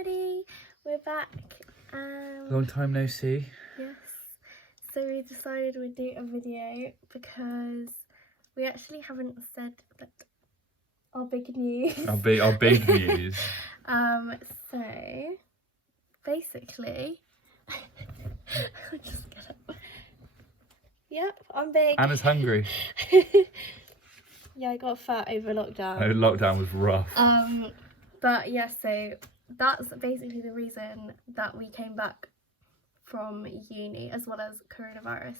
everybody, we're back. Long time no see. Yes, so we decided we'd do a video because we actually haven't said that our big news. Our big news. So basically, I'll just get up. Yep, I'm big. Anna's hungry. Yeah, I got fat over lockdown. Oh, lockdown was rough. But yeah, so that's basically the reason that we came back from uni, as well as coronavirus.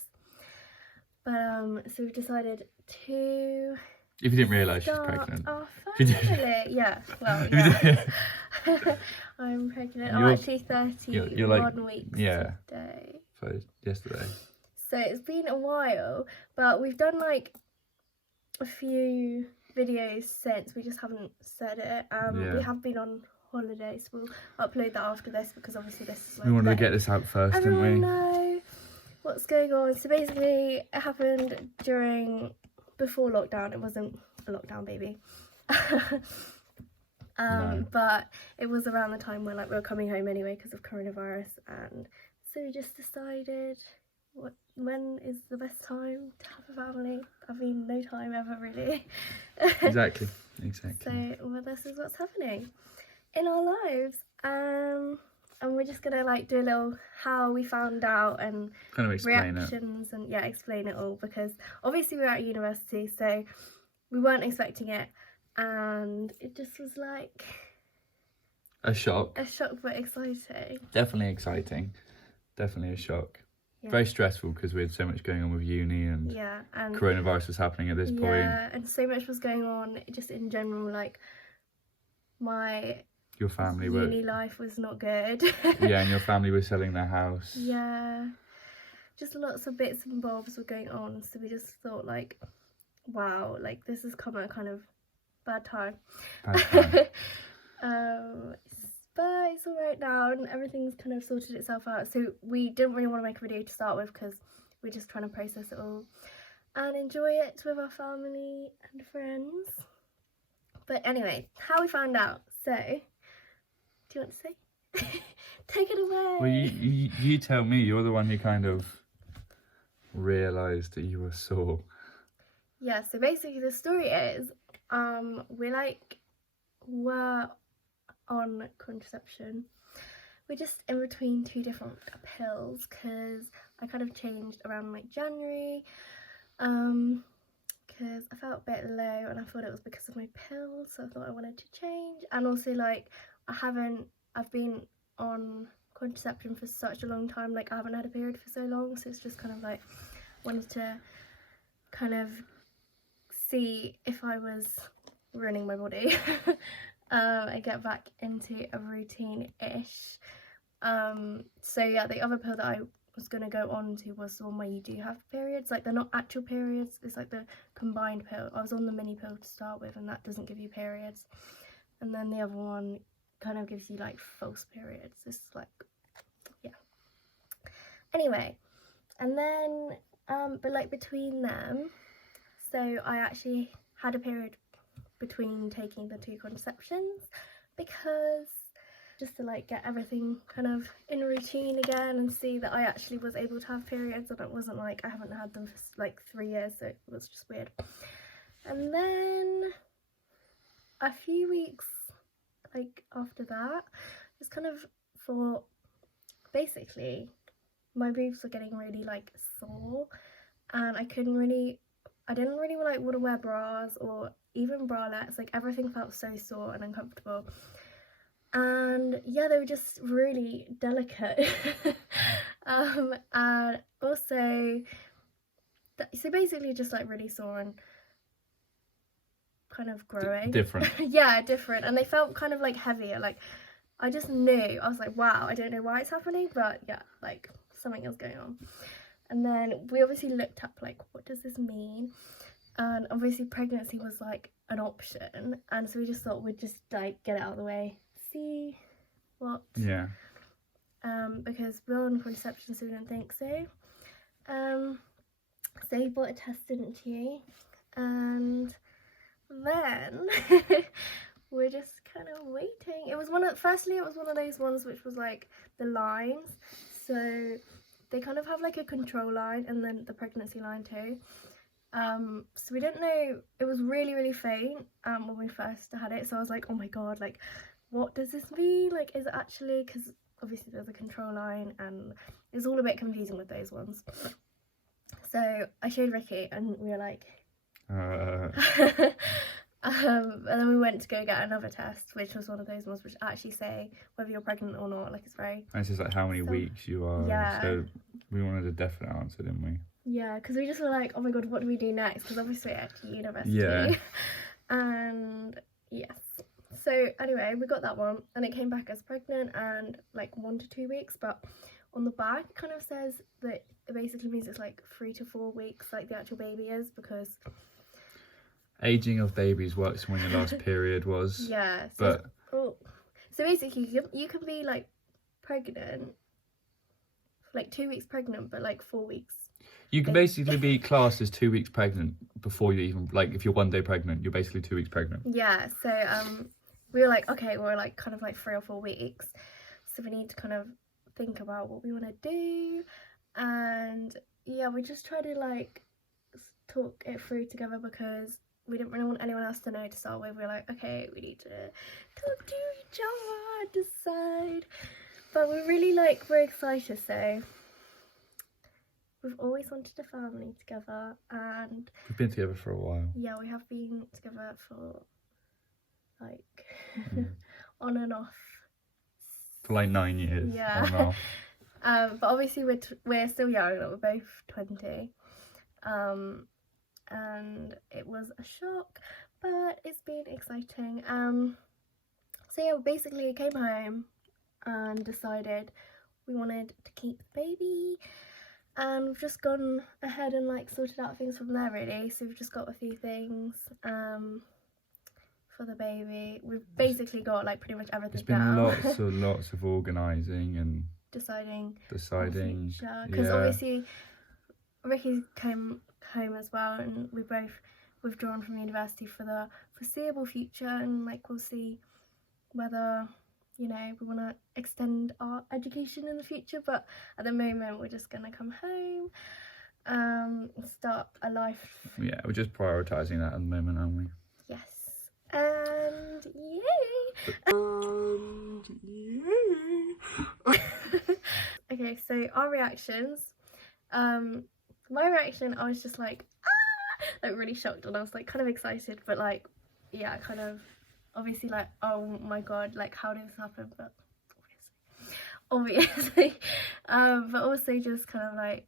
But so we've decided to If you didn't realise, she's start pregnant. our If you family. Yeah, well, yeah. I'm pregnant. I'm actually 31 you're like, weeks yeah. today. So yesterday. So it's been a while, but we've done like a few videos since. We just haven't said it. We have been on holiday, so we'll upload that after this because obviously this is like We wanted to get this out first, didn't we? know what's going on. So basically it happened before lockdown. It wasn't a lockdown baby. No. But it was around the time when like we were coming home anyway because of coronavirus, and so we just decided when is the best time to have a family. I mean, no time ever really. Exactly. So well, this is what's happening in our lives, and we're just gonna like do a little how we found out and Kind of explain reactions and yeah, explain it all, because obviously we're at university, so we weren't expecting it, and it just was like a shock. but exciting. Definitely exciting. Definitely a shock. Yeah. Very stressful because we had so much going on with uni and coronavirus was happening at this point. Yeah, and so much was going on just in general, like Your family uni life was not good. Yeah, and your family were selling their house. Yeah, just lots of bits and bobs were going on, so we just thought like, wow, like this has come at a kind of bad time. But it's alright now and everything's kind of sorted itself out, so we didn't really want to make a video to start with because we're just trying to process it all and enjoy it with our family and friends. But anyway, how we found out. So do you want to say? Take it away. Well, you tell me. You're the one who kind of realised that you were sore. Yeah, so basically the story is we're on contraception. We're just in between two different pills because I kind of changed around like January because I felt a bit low and I thought it was because of my pills, so I thought I wanted to change. And also like I've been on contraception for such a long time, like I haven't had a period for so long, so it's just kind of like wanted to kind of see if I was ruining my body. I get back into a routine-ish. So yeah, the other pill that I was going to go on to was the one where you do have periods, like they're not actual periods, it's like the combined pill. I was on the mini pill to start with and that doesn't give you periods, and then the other one kind of gives you like false periods. It's like, yeah, anyway, and then but like between them, so I actually had a period between taking the two contraceptions, because just to like get everything kind of in routine again and see that I actually was able to have periods, and it wasn't like I haven't had them for like 3 years, so it was just weird. And then a few weeks like after that, just kind of thought, basically my boobs were getting really like sore, and I didn't really like want to wear bras or even bralettes. Like everything felt so sore and uncomfortable, and yeah, they were just really delicate. And also so basically just like really sore and kind of growing. Different. Yeah, different, and they felt kind of like heavier. Like I just knew, I was like, wow, I don't know why it's happening, but yeah, like something else going on. And then we obviously looked up like, what does this mean? And obviously pregnancy was like an option, and so we just thought we'd just like get it out of the way, see what. Yeah. Because we're on contraception, so we don't think so. So you bought a test, didn't you? And then we're just kind of waiting. It was firstly it was one of those ones which was like the lines, so they kind of have like a control line and then the pregnancy line too. So we didn't know, it was really, really faint when we first had it, so I was like, oh my god, like what does this mean, like is it actually, because obviously there's a control line and it's all a bit confusing with those ones. So I showed Ricky and we were like and then we went to go get another test, which was one of those ones which actually say whether you're pregnant or not, like it's very, and it's just like how many weeks you are. Yeah, so we wanted a definite answer, didn't we? Yeah, because we just were like, oh my god, what do we do next? Because obviously at university. Yeah. And yes. So anyway, we got that one and it came back as pregnant and like 1 to 2 weeks, but on the back it kind of says that it basically means it's like 3 to 4 weeks like the actual baby is, because aging of babies works when your last period was. Yeah. So, so basically you can be like pregnant, like 2 weeks pregnant, but like 4 weeks. You can basically be classed as 2 weeks pregnant before you even, like if you're 1 day pregnant, you're basically 2 weeks pregnant. Yeah, so we were like, okay, we're like kind of like 3 or 4 weeks, so we need to kind of think about what we want to do. And yeah, we just try to like talk it through together, because we didn't really want anyone else to know to start with. We were like, okay, we need to talk to each other, decide. But we're excited, so we've always wanted a family together, and we've been together for a while. Yeah, we have been together for like on and off. For like 9 years. Yeah. On and off. But obviously we're still young, like we're both 20. And it was a shock, but it's been exciting. So yeah, we basically came home and decided we wanted to keep the baby, and we've just gone ahead and like sorted out things from there really. So we've just got a few things for the baby. We've basically got like pretty much everything down. It's been lots of organising and deciding because obviously Ricky came home as well, and we both withdrawn from university for the foreseeable future, and like we'll see whether, you know, we want to extend our education in the future, but at the moment we're just gonna come home, start a life. Yeah, we're just prioritising that at the moment, aren't we? Yes. And yay! Okay, so our reactions. My reaction, I was just like really shocked, and I was like kind of excited, but like, yeah, kind of obviously like, oh my god, like how did this happen? But obviously but also just kind of like,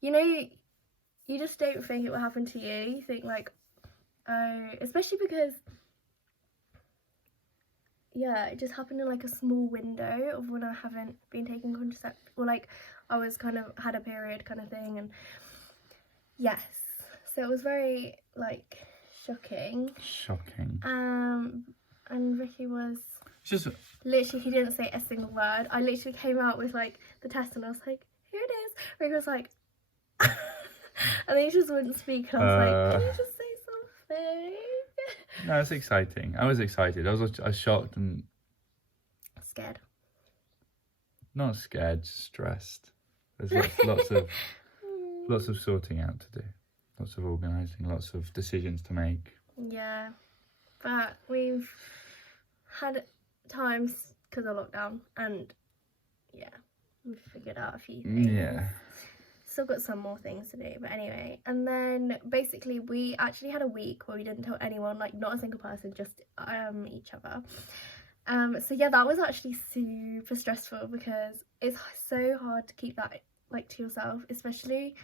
you know, you just don't think it will happen to you. You think like, oh, especially because yeah, it just happened in like a small window of when I haven't been taking contraceptive, or like I was kind of had a period kind of thing. And yes, so it was very like shocking. And Ricky was just literally, he didn't say a single word. I literally came out with like the test and I was like, here it is. Ricky was like and then he just wouldn't speak, and I was like, can you just say something? No, it's exciting. I was excited. I was shocked and scared. Not scared, just stressed. There's lots of sorting out to do, lots of organising, lots of decisions to make. Yeah, but we've had times because of lockdown, and yeah, we've figured out a few things. Yeah. Still got some more things to do, but anyway. And then basically we actually had a week where we didn't tell anyone, like not a single person, just each other. So yeah, that was actually super stressful, because it's so hard to keep that like to yourself, especially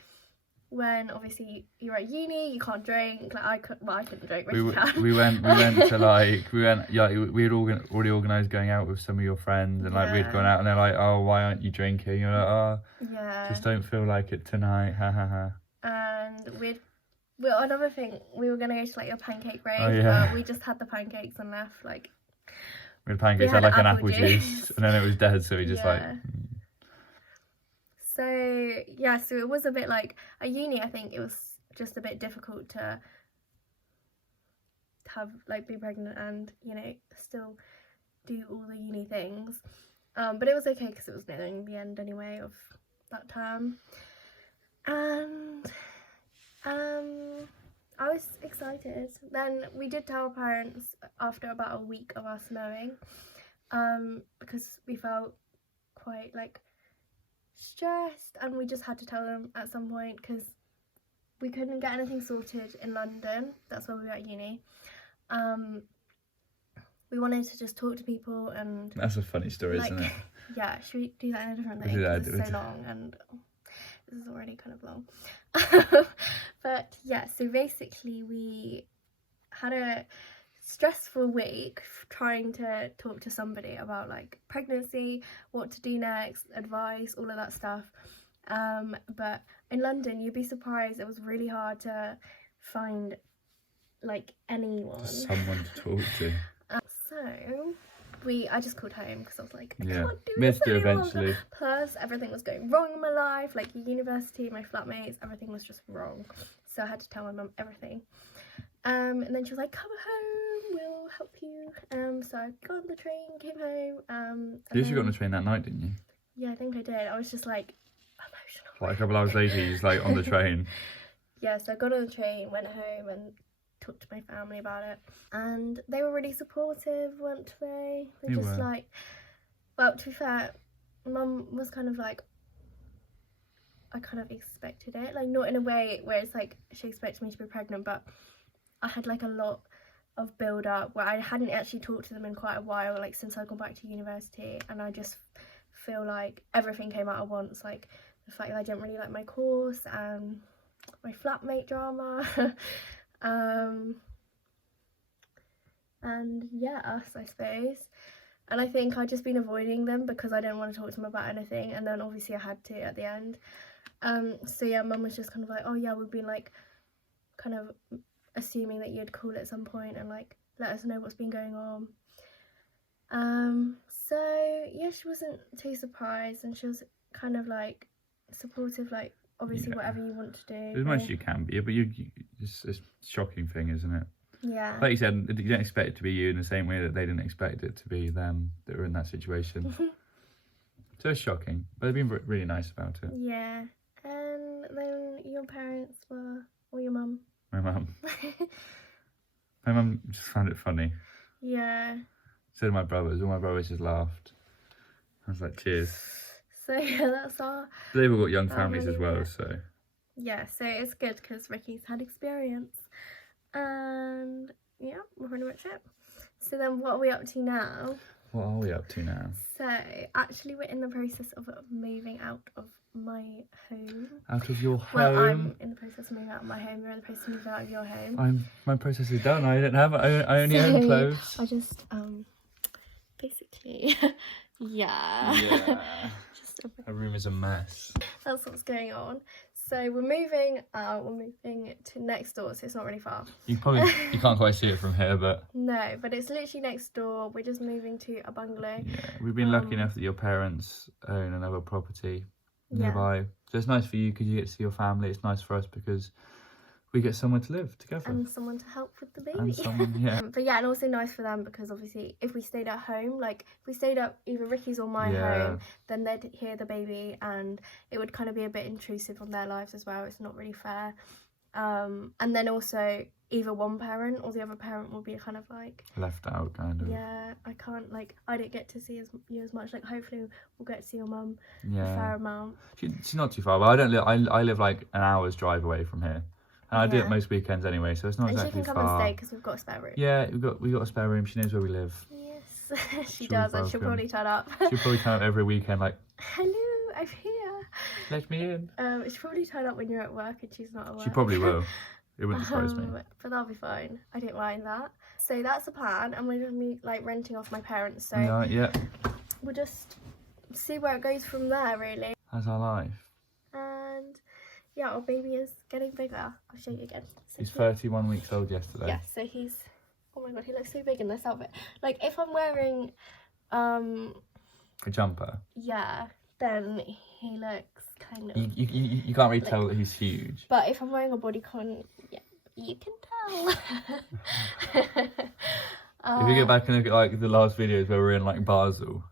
when obviously you're at uni, you can't drink. Like I couldn't drink. We went to like we had already organised going out with some of your friends, and like we'd gone out and they're like, oh, why aren't you drinking? You're like, oh yeah, just don't feel like it tonight, ha ha ha. And well, another thing, we were gonna go to like your pancake rave, but we just had the pancakes and left. Like we had pancakes, had like an apple juice, and then it was dead, so we just like. So yeah, so it was a bit like at uni, I think it was just a bit difficult to have like be pregnant and, you know, still do all the uni things. But it was okay because it was nearing the end anyway of that term. And I was excited. Then we did tell our parents after about a week of us knowing, because we felt quite like stressed, and we just had to tell them at some point because we couldn't get anything sorted in London. That's where we were at uni. We wanted to just talk to people, and that's a funny story, like, isn't it? Yeah, should we do that in a different thing? It's so long, and this is already kind of long. But yeah, so basically we had a stressful week trying to talk to somebody about like pregnancy, what to do next, advice, all of that stuff. But in London, you'd be surprised, it was really hard to find like anyone, someone to talk to. So I just called home because I was like, I yeah, can't do we had this to do any eventually. longer. Plus, everything was going wrong in my life, like university, my flatmates, everything was just wrong. So I had to tell my mum everything. And then she was like, come home, we'll help you. So I got on the train, came home. You got on the train that night, didn't you? Yeah, I think I did. I was just like emotional. Like a couple hours later, you just like on the train. Yeah, so I got on the train, went home and talked to my family about it, and they were really supportive, weren't they? They just were. Like, well, to be fair, Mum was kind of like, I kind of expected it, like not in a way where it's like she expected me to be pregnant, but I had like a lot of build up where I hadn't actually talked to them in quite a while, like since I got back to university, and I just feel like everything came out at once, like the fact that I didn't really like my course and my flatmate drama. And yeah, us, I suppose. And I think I'd just been avoiding them because I didn't want to talk to them about anything, and then obviously I had to at the end. So yeah, Mum was just kind of like, oh yeah, we've been like kind of assuming that you'd call at some point and like let us know what's been going on. So yeah, she wasn't too surprised, and she was kind of like supportive, like obviously whatever you want to do. As much as you can be, but it's a shocking thing, isn't it? Yeah. Like you said, you don't expect it to be you in the same way that they didn't expect it to be them that were in that situation. So it's shocking, but they've been really nice about it. Yeah. And then your parents were, or your mum? My mum. My mum just found it funny. Yeah. So did my brothers. All my brothers just laughed. I was like, cheers. So yeah, that's our... They've all got young families as well, so... Yeah, so it's good because Ricky's had experience. And yeah, we're pretty much it. So then what are we up to now? What are we up to now? So actually we're in the process of moving out of my home. Out of your home? Well, I'm in the process of moving out of my home. You're in the process of moving out of your home. My process is done. I don't have... I only own clothes. I just basically yeah. Her room is a mess. That's what's going on. So we're moving to next door, so it's not really far. You can't quite see it from here, but... No, but it's literally next door. We're just moving to a bungalow. Yeah, we've been lucky enough that your parents own another property nearby. Yeah. So it's nice for you because you get to see your family. It's nice for us because we get somewhere to live together. And someone to help with the baby. And someone, yeah. But yeah, and also nice for them because obviously if we stayed at home, like if we stayed at either Ricky's or my home, then they'd hear the baby and it would kind of be a bit intrusive on their lives as well. It's not really fair. And then also either one parent or the other parent will be kind of like... left out, kind of. Yeah, I can't, like, I didn't get to see you as much. Like, hopefully we'll get to see your mum a fair amount. She's not too far, but I don't live... I live like an hour's drive away from here. And I do it most weekends anyway, so it's not exactly far. And she can come and stay because we've got a spare room. Yeah, we got a spare room. She knows where we live. Yes, she does, and she'll probably turn up. She'll probably turn up every weekend like... Hello, I'm here. Let me in. She'll probably turn up when you're at work and she's not at work. She probably will. It wouldn't surprise me. But that'll be fine. I don't mind that. So that's the plan, and we're going to be like renting off my parents. So yeah. We'll just see where it goes from there, really. That's our life. And yeah, our baby is getting bigger. I'll show you again. So he's 31 weeks old yesterday. Yeah, so he's... Oh my god, he looks so big in this outfit. Like, if I'm wearing... a jumper? Yeah, then he looks kind of... You can't really tell that he's huge. But if I'm wearing a bodycon, yeah, You can tell. If you go back and look at like the last videos where we're in like Basel.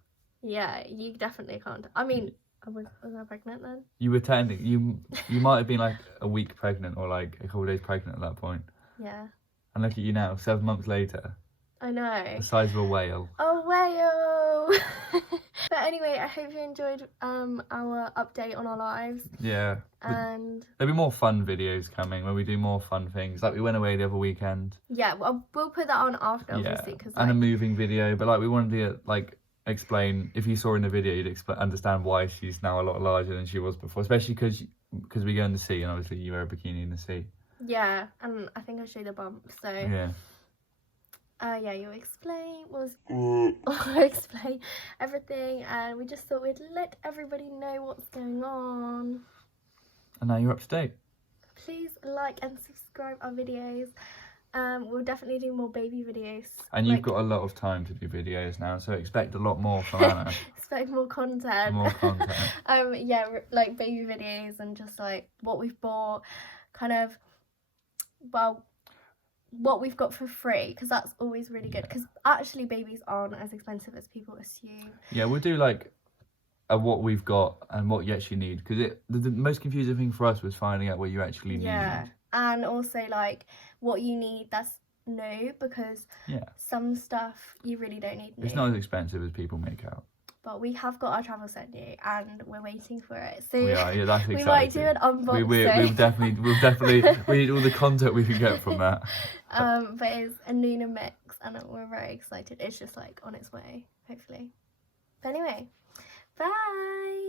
Yeah, you definitely can't. I mean, was I pregnant then? You were technically, you might have been like a week pregnant or like a couple of days pregnant at that point. Yeah. And look at you now, 7 months later. I know. The size of a whale. A whale! But anyway, I hope you enjoyed our update on our lives. Yeah. And there'll be more fun videos coming where we do more fun things. Like we went away the other weekend. Yeah, well, we'll put that on after, obviously. Yeah. And a moving video. But like we wanted to like explain, if you saw in the video, you'd understand why she's now a lot larger than she was before. Especially because we go in the sea and obviously you wear a bikini in the sea. Yeah, and I think I showed a bump, so... Yeah. Yeah, you'll explain everything, and we just thought we'd let everybody know what's going on. And now you're up to date. Please like and subscribe our videos. We'll definitely do more baby videos. And you've got a lot of time to do videos now, so expect a lot more from Anna. Expect more content. More content. Yeah, like baby videos and just like what we've bought, kind of, well, what we've got for free, because that's always really good, because actually babies aren't as expensive as people assume. Yeah, we'll do like a what we've got and what you actually need, because the most confusing thing for us was finding out what you actually need. Yeah, and also like what you need that's new, because some stuff you really don't need new. It's not as expensive as people make out. But we have got our travel set new, and we're waiting for it. So we are, yeah, that's exciting. We might do an unboxing. We'll definitely, we need all the content we can get from that. But it's a Nuna mix, and we're very excited. It's just like on its way, hopefully. But anyway, bye.